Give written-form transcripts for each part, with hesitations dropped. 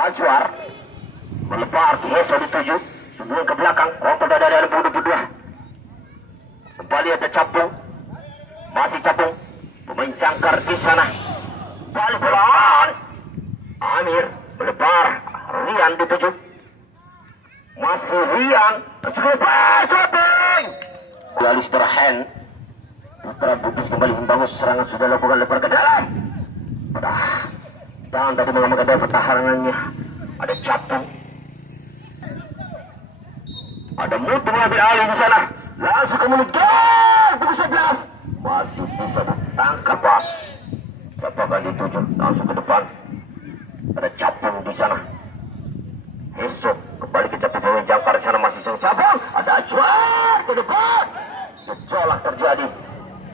Ajwar melebar ke Heso dituju sebelum ke belakang kontrol dari Alif berdua. Kembali ada Capung, masih Capung pemain jangkar di sana. Balik bola Amir melebar, Rian dituju, masih Rian cukup Capung. Lalu Sterahen Putra Bugis kembali membangun serangan, sudah lakukan lebar ke dalam. Dan tadi mengamankan dari pertahanannya ada Capung, ada Mutu mengambil alih di sana, langsung ke menuju pukul 11 masih bisa ditangkap pas. Siapa akan dituju langsung ke depan, ada Capung di sana. Esok kembali ke Capung pemain jangkar di sana, masih Capung, ada Ajwar ke depan. Gejolak terjadi.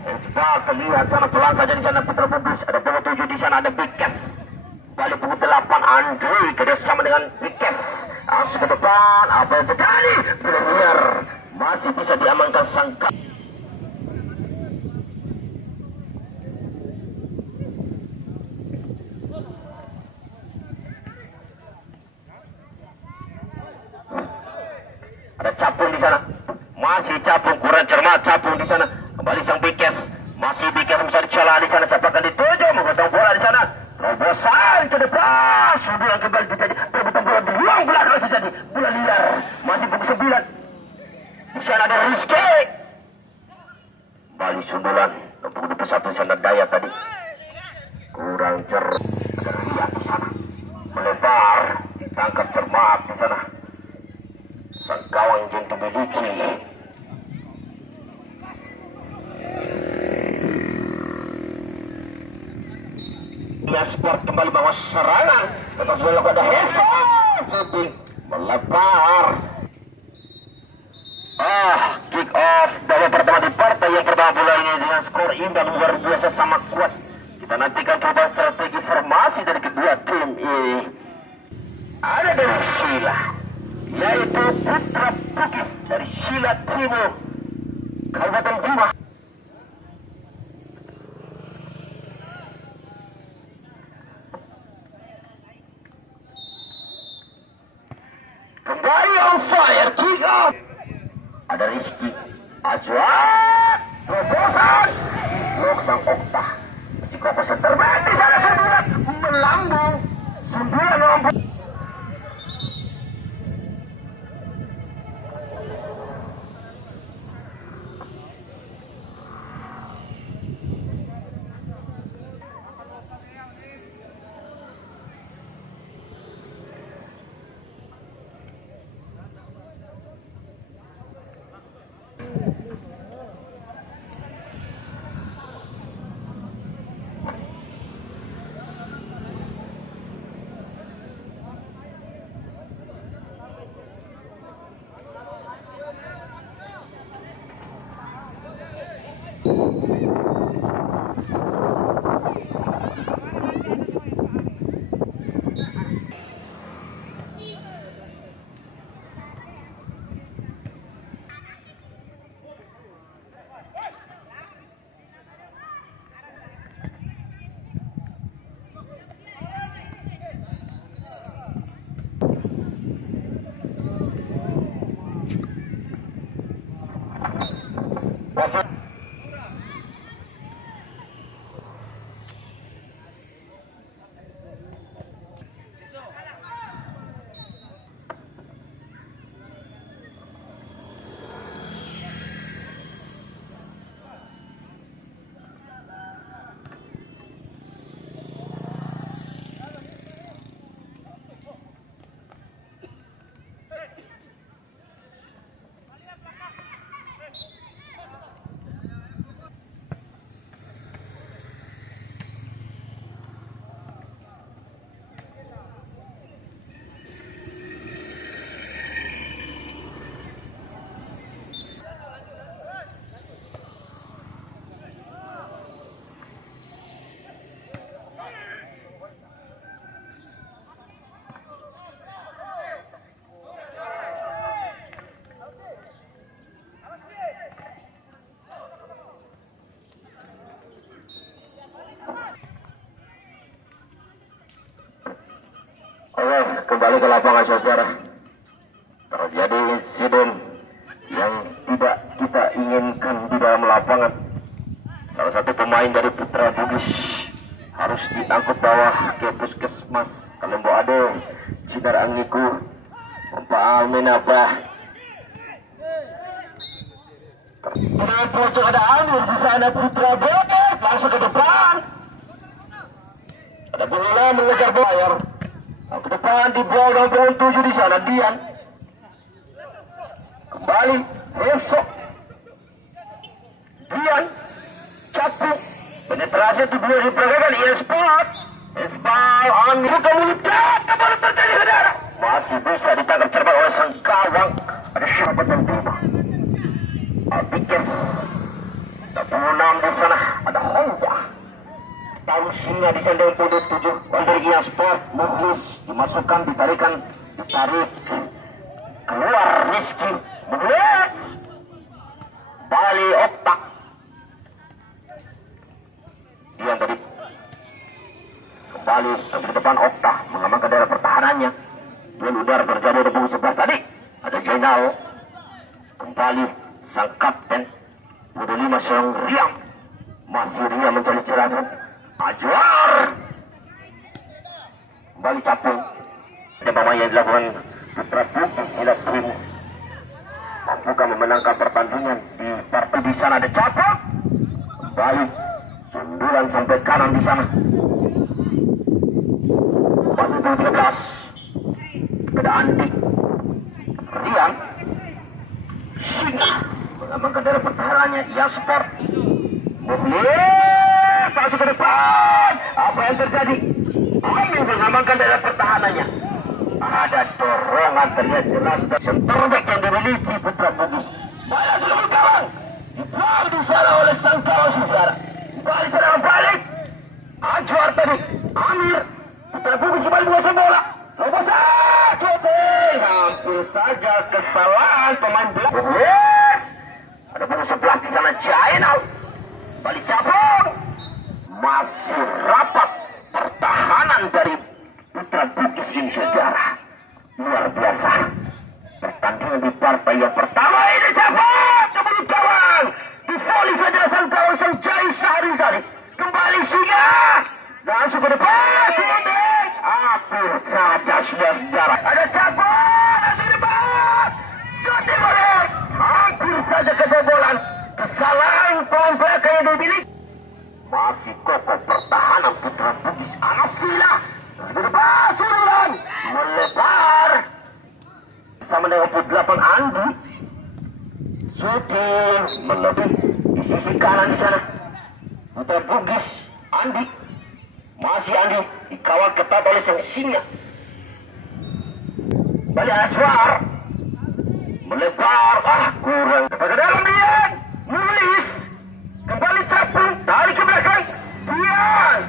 Esbal terlihat sana pelan saja di sana Putra Bugis, ada punggung 7 di sana, ada Bikes. Balik punggung 8 Andre kerjasama dengan Bikes. Langsung ke depan, apa yang terjadi? Benar masih bisa diamankan sangka. Ada Capung di sana, masih Capung kurang cermat, Capung di sana. Kembali sang Bikes, masih Bikes bisa dicelah di sana. Siapa akan dituju menggotong bola di sana? Terobosan ke depan, sudah kembali terjadi perebutan bola di ruang belakang terjadi. Bola liar, masih pukul 9. Di sana ada Rizky. Kembali sundulan, pukul 21 di sana Daya tadi. Kurang cermat, ada Rian di sana. Melebar, ditangkap cermat di sana. Sang gawang yang dimiliki. Sport kembali bawa serangan, tetap sudah ada Heso shooting melebar. Kick off babak pertama di partai yang pertama bola ini dengan skor imbang luar biasa sama kuat. Kita nantikan perubahan strategi formasi dari kedua tim ini. Ada dari Sila, yaitu Putra Bugis dari Sila Timur Kabupaten Bima. Kembali on fire, kick off. Ada Rizky, Ajwar, terobosan, blok sang Okta. Masih kopersen terbaik di sana, sundulan melambung, sundulan melambung. Oke, kembali ke lapangan saudara. Terjadi insiden yang tidak kita inginkan di dalam lapangan. Salah satu pemain dari Putra Bugis harus diangkut bawah ke puskesmas Kalembo Ado, Cinar Angiku, Amin apa? Dengan pojok ada Amir, di sana Putra Bugis langsung ke depan. Ada bola mengejar bayar. Ke depan di bawah nomor 7 di sana Dian. Kembali besok Dian Capu penetrasi itu dua diperagakan e-sport Esbal Amir buka mulut kembali terjadi saudara, masih bisa ditangkap cepat oleh sang gawang. Ada siapa dan terima Abikes 26 di sana, ada Honda taruh singa di sana 27 dari e-sport Mukhlis dimasukkan, ditarikan, ditarik keluar Rizky Mukhlis Bali otak yang tadi kembali ke depan Okta mengamankan daerah pertahanannya. Duel udara terjadi di punggung 11 tadi. Ada Jainal kembali sang kapten Budu 5 seorang Riam, masih Riam mencari cerangan. Ajuar kembali Capung. Ada pemain yang dilakukan Putra Bugis silat primo mampukah memenangkan pertandingan di partai. Di sana ada Capung kembali sundulan sampai kanan di sana. Masih 13 ada Andi Rian Singa mengamankan daerah pertahanannya. Ia sport Mukhlis masuk ke depan. Apa yang terjadi? Amir mengamankan daerah pertahanannya. Ada dorongan terlihat jelas dan terbaik yang dimiliki Putra Bugis. Bola sudah berkawan dibuang di sana oleh sang kawan saudara. Kembali serangan balik Ajuar tadi Amir. Putra Bugis kembali menguasai bola. Terobosan shooting, hampir saja kesalahan pemain belakang. Yes, ada punggung 11 di sana Jainal. Balik Capung, masih rapat pertahanan dari Putra Bugis ini saudara. Luar biasa pertandingan di partai yang pertama ini. Capung ke mulut gawang, di volley saja sang gawang sang Jai Sahari tadi. Kembali Singa langsung ke depan. Hampir saja sudah sejarah. Ada Capung langsung di bawah. Shooting balik, hampir saja kebobolan. Kesalahan pemain belakang yang dimiliki. Masih kokoh pertahanan Putra Bugis. Anasila ke depan, sundulan melebar bersama dengan 28 Andi. Shooting melebih di sisi kanan di sana. Putra Bugis Andi, masih Andi dikawal ketat oleh sang Singa. Balik Aswar melebar, kurang ke dalam dia. Nulis kembali Capung, tarik ke belakang Dian.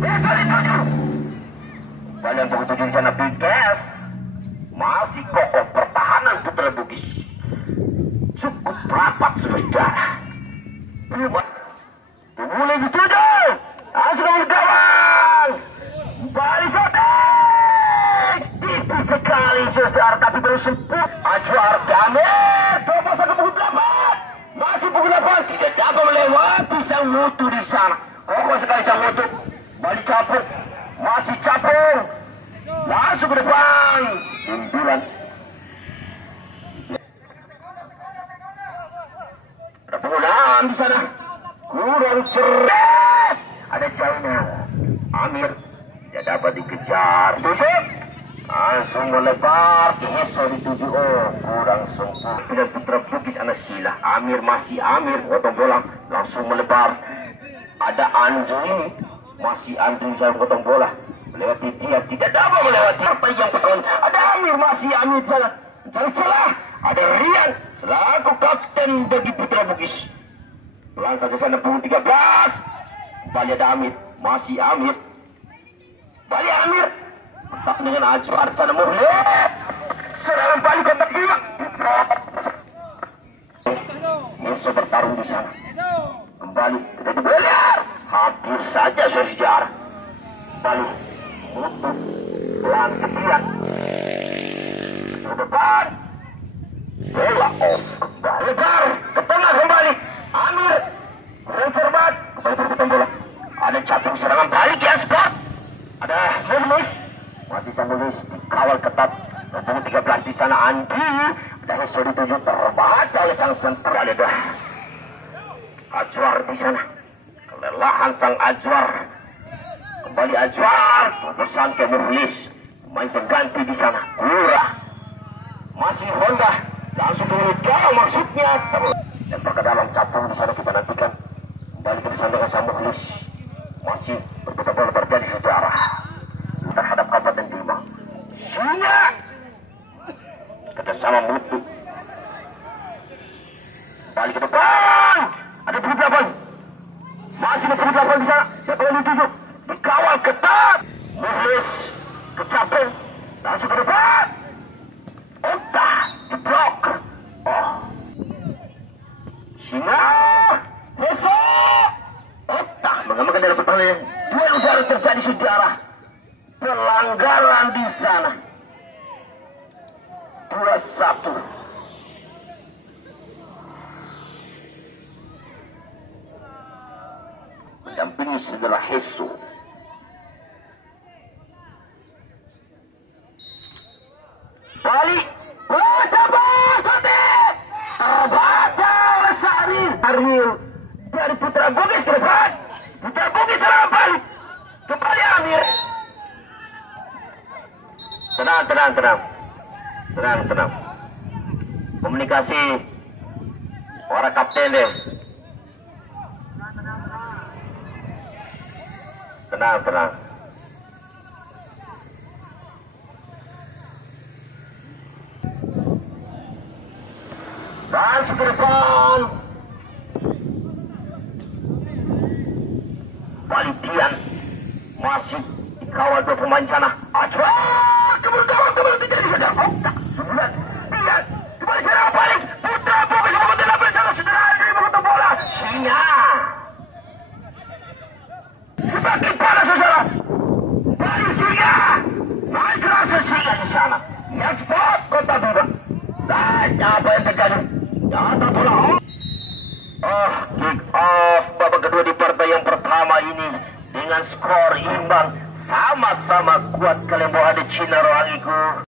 Besok dituju kembali yang punggung 7 di sana Bikes. Masih kokoh pertahanan Putra Bugis. Cukup rapat saudara. Mulai dituju langsung ke gawang. Balik Sotex, tipis sekali saudara, tapi belum sempurna. Ajuar Damir terobosan ke punggung 8. Masih punggung 8 tidak dapat melewati sang mutu di sana. Kokoh sekali sang mutu. Balik Capung, masih Capung langsung ke depan. Sundulan ada penggunaan di sana. Kurang cerdas. Ada China Amir tidak dapat dikejar. Tutup langsung melebar ke Heso dituju. Oh, kurang sempurna. Dan Putra Bugis Anasila. Amir masih Amir potong bola langsung melebar. Ada Andri, masih Andri saya potong bola melewati dia, tidak dapat melewati apa yang potong. Ada Amir, masih Amir jalan cari celah. Ada Rian selaku kapten bagi Putra Bugis. Pelan saja sana punggung 13. Kembali ada Amir, masih Amir. Balik Amir, tetap dengan Ajuar sana Mukhlis. Serangan balik kontak dia. Yeso bertarung di sana. Kembali kita dibelar. Hampir saja sejarah. Balik. Mutu. dan kemudian ke depan. Bola off kembali lebar ke tengah kembali. Amir kurang cermat kembali berputar bola. Ada catur serangan balik ya spot. Ada Mulis, masih sang Mulis dikawal ketat. Nomor 13 di sana Andi. Ada Hesodi 7 terbaca oleh sang center. Ada Ajwar di sana. Kelelahan sang Ajwar. Kembali Ajwar, terusan ke Mulis. Main pengganti di sana. Kurah. Masih Honda. Langsung ke gawang maksudnya. Dan ke dalam catur di sana kita nantikan. Kembali ke sana dengan sang Mulis. Masih berputar bola terjadi satu arah terhadap Kabupaten Bima. Singa kerjasama mutu. Balik ke depan. Ada Budi masih ada Budi di sana. Siapa yang dituju? Dikawal ketat. Mulis kecapin. Langsung ke depan. Otak diblok. Oh. Singa. Besok. Otak mengamankan dalam pertandingan. Duel udara terjadi saudara. Pelanggaran di sana. 2-1. Mendampingi segera Hesu. Balik. Baca terbaca oleh Syahrir. Armil dari Putra Bugis ke depan. Putra Bugis serangan balik. Kembali Amir. Tenang. Komunikasi para kapten deh. Tenang. Masuk ke depan. Balitian masih dikawal dua pemain sana. Ajwar kembali terjadi saja. Otak sebulan. Lihat kembali cara balik. Putra Bugis membuat apa salah saudara dari membuat bola. Singa. Semakin panas saudara. Balik Singa. Naik kerasa Singa di sana. Yang cepat Kota Bima. Dan apa yang terjadi? Jatuh bola. Kick off babak kedua di partai yang pertama ini dengan skor imbang. Sama-sama kuat kalian bawa di Cina Rohangiku.